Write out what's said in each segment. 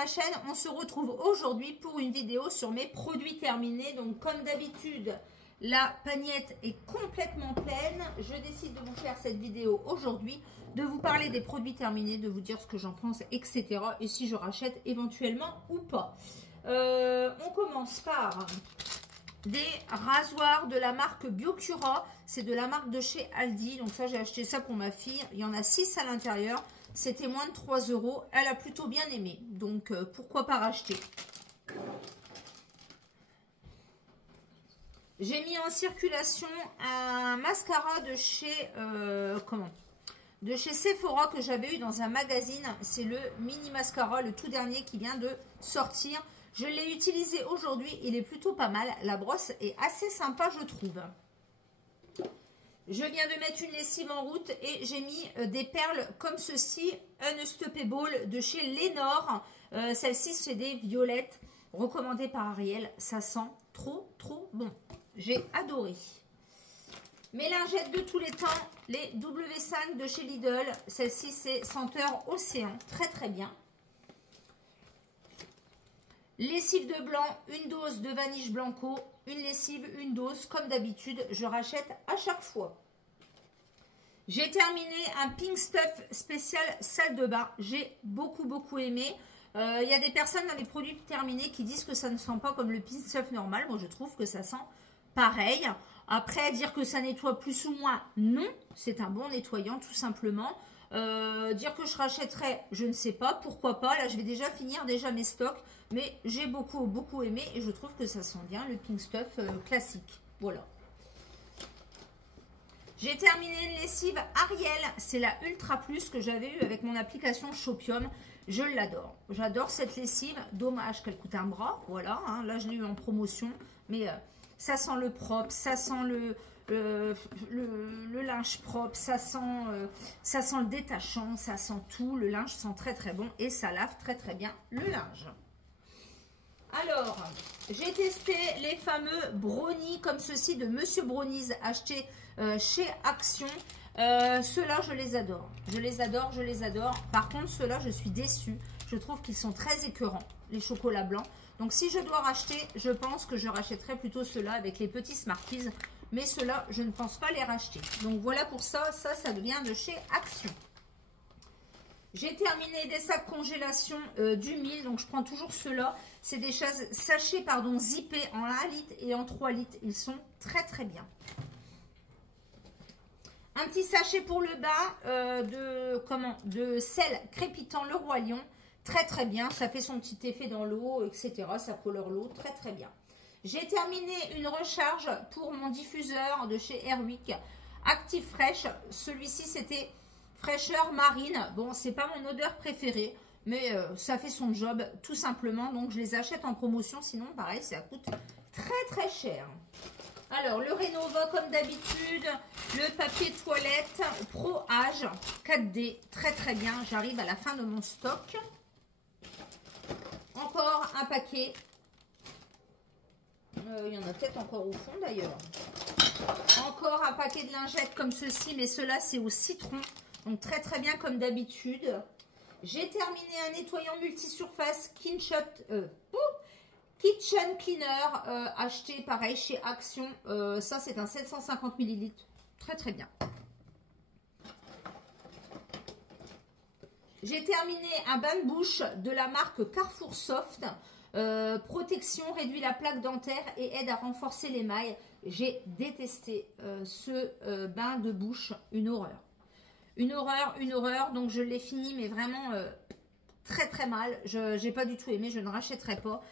ma chaîne. On se retrouve aujourd'hui pour une vidéo sur mes produits terminés. Donc comme d'habitude, la pagnette est complètement pleine. Je décide de vous faire cette vidéo aujourd'hui, de vous parler des produits terminés, de vous dire ce que j'en pense, etc. Et si je rachète éventuellement ou pas. On commence par des rasoirs de la marque Biocura. C'est de la marque de chez Aldi. Donc ça, j'ai acheté ça pour ma fille. Il y en a 6 à l'intérieur. C'était moins de 3 €. Elle a plutôt bien aimé. Donc, pourquoi pas racheter. J'ai mis en circulation un mascara de chez... de chez Sephora que j'avais eu dans un magazine. C'est le mini mascara, le tout dernier qui vient de sortir. Je l'ai utilisé aujourd'hui. Il est plutôt pas mal. La brosse est assez sympa, je trouve. Je viens de mettre une lessive en route et j'ai mis des perles comme ceci, Unstoppable de chez Lénore. Celle-ci, c'est des violettes recommandées par Ariel. Ça sent trop bon. J'ai adoré. Mes lingettes de tous les temps, les W5 de chez Lidl. Celle-ci, c'est senteur océan. Très bien. Lessive de blanc, une dose de Vanish Blanco, une lessive, une dose. Comme d'habitude, je rachète à chaque fois. J'ai terminé un Pink Stuff spécial salle de bain. J'ai beaucoup aimé. Il y a des personnes dans les produits terminés qui disent que ça ne sent pas comme le Pink Stuff normal. Moi, je trouve que ça sent pareil. Après, dire que ça nettoie plus ou moins, non. C'est un bon nettoyant, tout simplement. Dire que je rachèterais, je ne sais pas, pourquoi pas. Là, je vais déjà finir mes stocks, mais j'ai beaucoup aimé et je trouve que ça sent bien le Pink Stuff classique. Voilà. J'ai terminé une lessive Ariel, c'est la Ultra Plus que j'avais eue avec mon application Shopium. Je l'adore. J'adore cette lessive. Dommage qu'elle coûte un bras. Voilà, hein. Là, je l'ai eu en promotion, mais ça sent le propre, ça sent le linge propre, ça sent le détachant, ça sent tout. Le linge sent très bon et ça lave très bien le linge. Alors, j'ai testé les fameux brownies comme ceci de Monsieur Brownies achetés chez Action. Ceux-là, je les adore. Je les adore. Par contre, ceux-là, je suis déçue. Je trouve qu'ils sont très écœurants, les chocolats blancs. Donc, si je dois racheter, je pense que je rachèterai plutôt ceux-là avec les petits Smarties. Mais ceux-là, je ne pense pas les racheter. Donc, voilà pour ça. Ça vient de chez Action. J'ai terminé des sacs congélation du 1000. Donc, je prends toujours ceux-là. C'est des sachets zippés en 1 litre et en 3 litres. Ils sont très bien. Un petit sachet pour le bas de sel crépitant Le Roi Lion. Très bien. Ça fait son petit effet dans l'eau, etc. Ça colore l'eau. Très bien. J'ai terminé une recharge pour mon diffuseur de chez Airwick. Active Fresh. Celui-ci, c'était fraîcheur marine. Bon, c'est pas mon odeur préférée, mais ça fait son job tout simplement. Donc, je les achète en promotion. Sinon, pareil, ça coûte très cher. Alors, le Renova comme d'habitude. Le papier toilette Pro Age 4D. Très bien. J'arrive à la fin de mon stock. Encore un paquet. Il y en a peut-être encore au fond d'ailleurs. Encore un paquet de lingettes comme ceci, mais ceux-là c'est au citron. Donc très bien comme d'habitude. J'ai terminé un nettoyant multisurface Kitchen Cleaner acheté pareil chez Action. Ça c'est un 750 ml. Très bien. J'ai terminé un bain de bouche de la marque Carrefour Soft. Protection, réduit la plaque dentaire et aide à renforcer l'émail. J'ai détesté ce bain de bouche. Une horreur. Une horreur. Donc je l'ai fini, mais vraiment très mal. Je n'ai pas du tout aimé. Je ne rachèterai pas.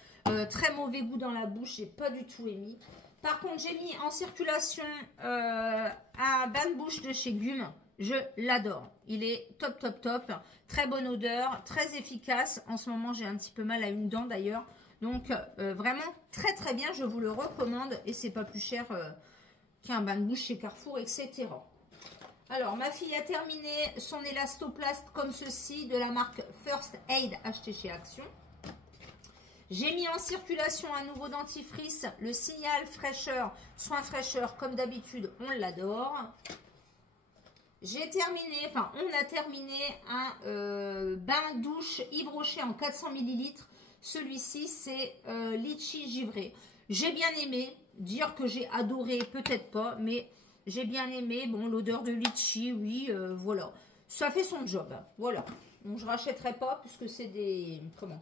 Très mauvais goût dans la bouche. J'ai pas du tout aimé. Par contre, j'ai mis en circulation un bain de bouche de chez Gume. Je l'adore. Il est top. Très bonne odeur, très efficace. En ce moment, j'ai un petit peu mal à une dent d'ailleurs. Donc, vraiment très bien. Je vous le recommande. Et c'est pas plus cher qu'un bain de bouche chez Carrefour, etc. Alors, ma fille a terminé son élastoplast comme ceci de la marque First Aid acheté chez Action. J'ai mis en circulation un nouveau dentifrice, le Signal Fraîcheur, soin fraîcheur, comme d'habitude, on l'adore. J'ai terminé, enfin on a terminé un bain douche Yves Rocher en 400 ml. Celui-ci c'est litchi givré. J'ai bien aimé, dire que j'ai adoré peut-être pas, mais j'ai bien aimé. Bon, l'odeur de litchi, oui, voilà. Ça fait son job, voilà. Donc je rachèterai pas puisque c'est des, comment?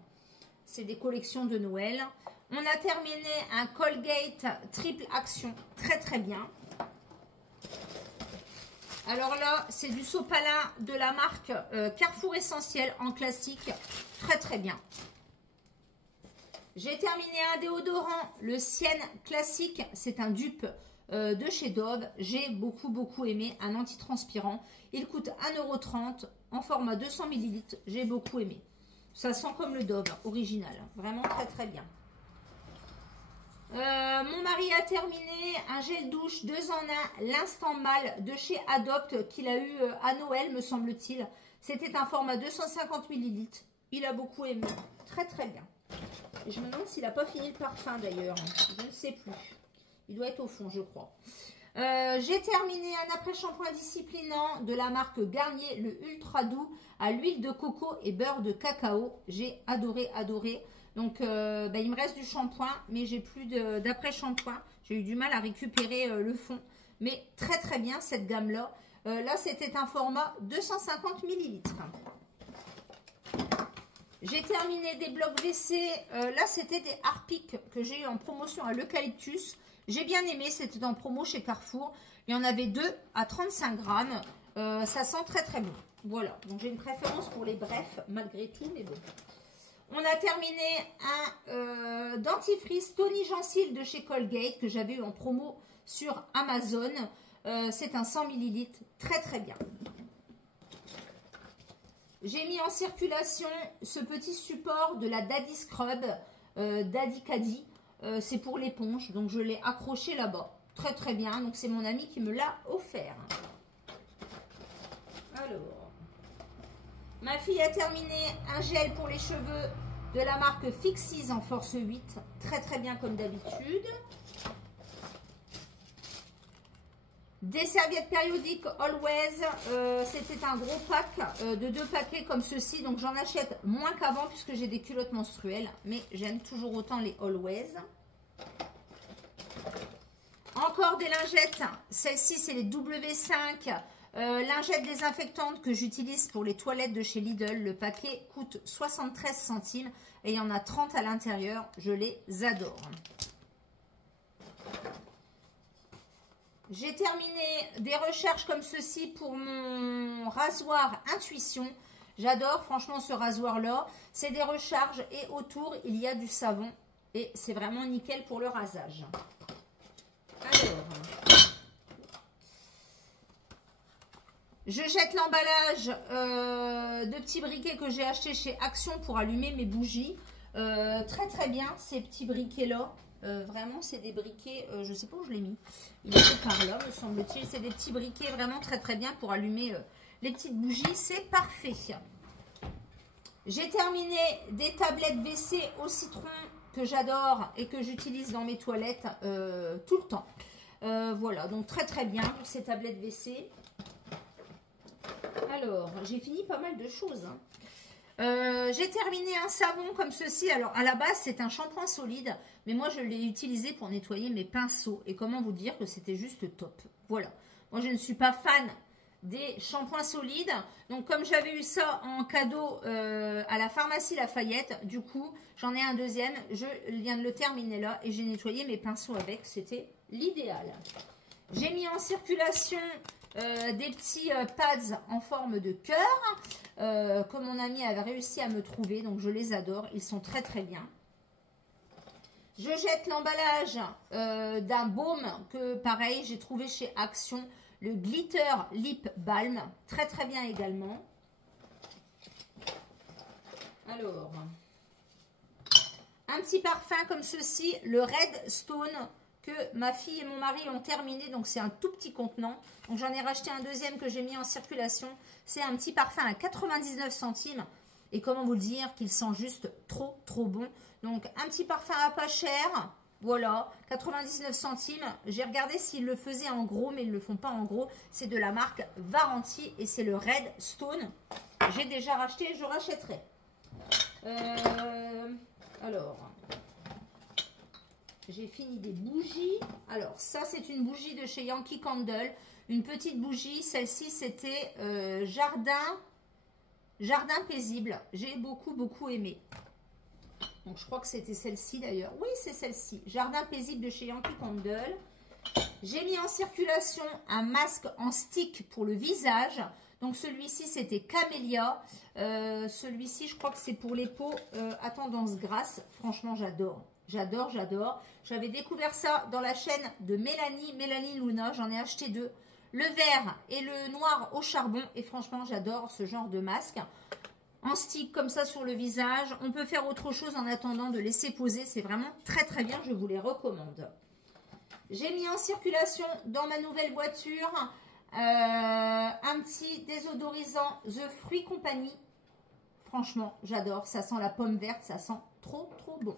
C'est des collections de Noël. On a terminé un Colgate triple action, très très bien. Alors là, c'est du sopalin de la marque Carrefour Essentiel en classique. Très très bien. J'ai terminé un déodorant, le Sienne classique. C'est un dupe de chez Dove. J'ai beaucoup aimé. Un antitranspirant. Il coûte 1,30 € en format 200 ml. J'ai beaucoup aimé. Ça sent comme le Dove original. Vraiment très très bien. Mon mari a terminé un gel douche 2 en 1, l'instant mâle de chez Adopt qu'il a eu à Noël me semble-t-il. C'était un format 250 ml. Il a beaucoup aimé. Très très bien. Et je me demande s'il n'a pas fini le parfum d'ailleurs. Je ne sais plus. Il doit être au fond je crois. J'ai terminé un après-shampoing disciplinant de la marque Garnier, le Ultra Doux à l'huile de coco et beurre de cacao. J'ai adoré. Donc, il me reste du shampoing, mais j'ai plus d'après-shampoing. J'ai eu du mal à récupérer le fond. Mais très très bien cette gamme-là. Là, c'était un format 250 ml. J'ai terminé des blocs WC. Là, c'était des Harpic que j'ai eu en promotion à l'eucalyptus. J'ai bien aimé, c'était en promo chez Carrefour. Il y en avait 2 à 35 grammes. Ça sent très très bon. Voilà, donc j'ai une préférence pour les brefs malgré tout, mais bon. On a terminé un dentifrice Tony Gencil de chez Colgate que j'avais eu en promo sur Amazon. C'est un 100 ml, très très bien. J'ai mis en circulation ce petit support de la Daddy Scrub, Daddy Caddy. C'est pour l'éponge, donc je l'ai accroché là-bas. Très très bien, donc c'est mon ami qui me l'a offert. Alors, ma fille a terminé un gel pour les cheveux de la marque Fixis en force 8. Très très bien comme d'habitude. Des serviettes périodiques Always. C'était un gros pack de 2 paquets comme ceci. Donc j'en achète moins qu'avant puisque j'ai des culottes menstruelles. Mais j'aime toujours autant les Always. Encore des lingettes. Celles-ci c'est les W5. Lingettes désinfectantes que j'utilise pour les toilettes de chez Lidl. Le paquet coûte 73 centimes et il y en a 30 à l'intérieur. Je les adore. J'ai terminé des recherches comme ceci pour mon rasoir Intuition. J'adore franchement ce rasoir là. C'est des recharges et autour il y a du savon. Et c'est vraiment nickel pour le rasage. Alors... je jette l'emballage de petits briquets que j'ai acheté chez Action pour allumer mes bougies. Très très bien ces petits briquets là. Vraiment c'est des briquets, je ne sais pas où je l'ai mis. Il est par là me semble-t-il. C'est des petits briquets vraiment très très bien pour allumer les petites bougies. C'est parfait. J'ai terminé des tablettes WC au citron que j'adore et que j'utilise dans mes toilettes tout le temps. Voilà donc très très bien pour ces tablettes WC. Alors, j'ai fini pas mal de choses. Hein. J'ai terminé un savon comme ceci. Alors, à la base, c'est un shampoing solide. Mais moi, je l'ai utilisé pour nettoyer mes pinceaux. Et comment vous dire que c'était juste top. Voilà. Moi, je ne suis pas fan des shampoings solides. Donc, comme j'avais eu ça en cadeau à la pharmacie Lafayette, du coup, j'en ai un deuxième. Je viens de le terminer là. Et j'ai nettoyé mes pinceaux avec. C'était l'idéal. J'ai mis en circulation... des petits pads en forme de cœur que mon ami avait réussi à me trouver, donc je les adore, ils sont très très bien. Je jette l'emballage d'un baume que pareil j'ai trouvé chez Action, le Glitter Lip Balm, très très bien également. Alors, un petit parfum comme ceci, le Red Stone, que ma fille et mon mari ont terminé, donc c'est un tout petit contenant. Donc j'en ai racheté un deuxième que j'ai mis en circulation. C'est un petit parfum à 99 centimes. Et comment vous le dire qu'il sent juste trop bon. Donc un petit parfum à pas cher. Voilà, 99 centimes. J'ai regardé s'ils le faisaient en gros, mais ils ne le font pas en gros. C'est de la marque Varanti et c'est le Red Stone. J'ai déjà racheté, je rachèterai. Alors, j'ai fini des bougies. Alors, ça, c'est une bougie de chez Yankee Candle. Une petite bougie. Celle-ci, c'était Jardin paisible. J'ai beaucoup aimé. Donc, je crois que c'était celle-ci d'ailleurs. Oui, c'est celle-ci. Jardin paisible de chez Yankee Candle. J'ai mis en circulation un masque en stick pour le visage. Donc, celui-ci, c'était Camélia. Celui-ci, je crois que c'est pour les peaux à tendance grasse. Franchement, j'adore. J'adore. J'avais découvert ça dans la chaîne de Mélanie Luna. J'en ai acheté 2. Le vert et le noir au charbon. Et franchement, j'adore ce genre de masque. En stick comme ça sur le visage. On peut faire autre chose en attendant de laisser poser. C'est vraiment très bien. Je vous les recommande. J'ai mis en circulation dans ma nouvelle voiture un petit désodorisant The Fruit Company. Franchement, j'adore. Ça sent la pomme verte. Ça sent trop bon.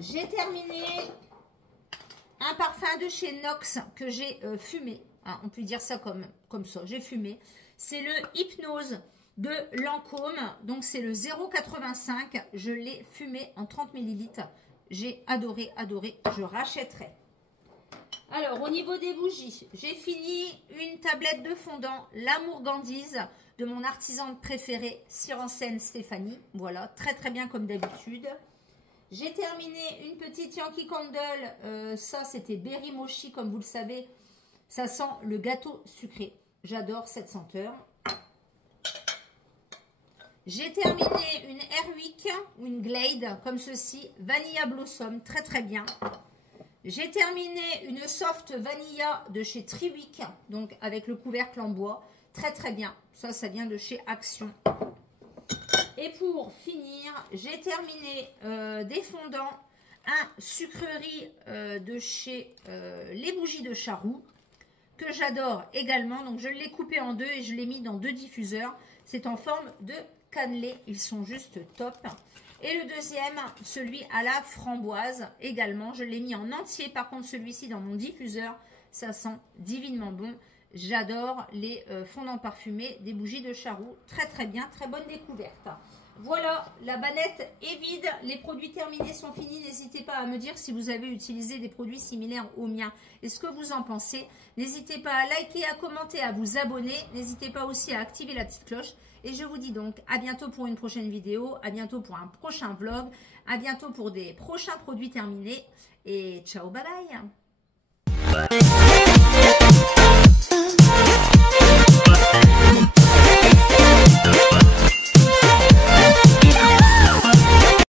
J'ai terminé un parfum de chez Nox que j'ai fumé. Hein, on peut dire ça comme ça. J'ai fumé. C'est le Hypnose de Lancôme. Donc, c'est le 0,85. Je l'ai fumé en 30 ml. J'ai adoré. Je rachèterai. Alors, au niveau des bougies, j'ai fini une tablette de fondant, l'Amour Gandise de mon artisane préférée, Sirencène Stéphanie. Voilà, très bien comme d'habitude. J'ai terminé une petite Yankee Candle. Ça, c'était Berry Mochi, comme vous le savez. Ça sent le gâteau sucré. J'adore cette senteur. J'ai terminé une Airwick ou une Glade, comme ceci. Vanilla Blossom, très bien. J'ai terminé une Soft Vanilla de chez Triwick, donc avec le couvercle en bois. Très bien. Ça vient de chez Action. Et pour finir, j'ai terminé des fondants, un sucrerie de chez Les Bougies de Charroux, que j'adore également. Donc, je l'ai coupé en 2 et je l'ai mis dans 2 diffuseurs. C'est en forme de cannelé. Ils sont juste top. Et le deuxième, celui à la framboise également. Je l'ai mis en entier. Par contre, celui-ci dans mon diffuseur, ça sent divinement bon. J'adore les fondants parfumés des Bougies de Charroux. Très bien, très bonne découverte. Voilà, la banette est vide. Les produits terminés sont finis. N'hésitez pas à me dire si vous avez utilisé des produits similaires aux miens et ce que vous en pensez. N'hésitez pas à liker, à commenter, à vous abonner. N'hésitez pas aussi à activer la petite cloche. Et je vous dis donc à bientôt pour une prochaine vidéo, à bientôt pour un prochain vlog, à bientôt pour des prochains produits terminés. Et ciao, bye bye.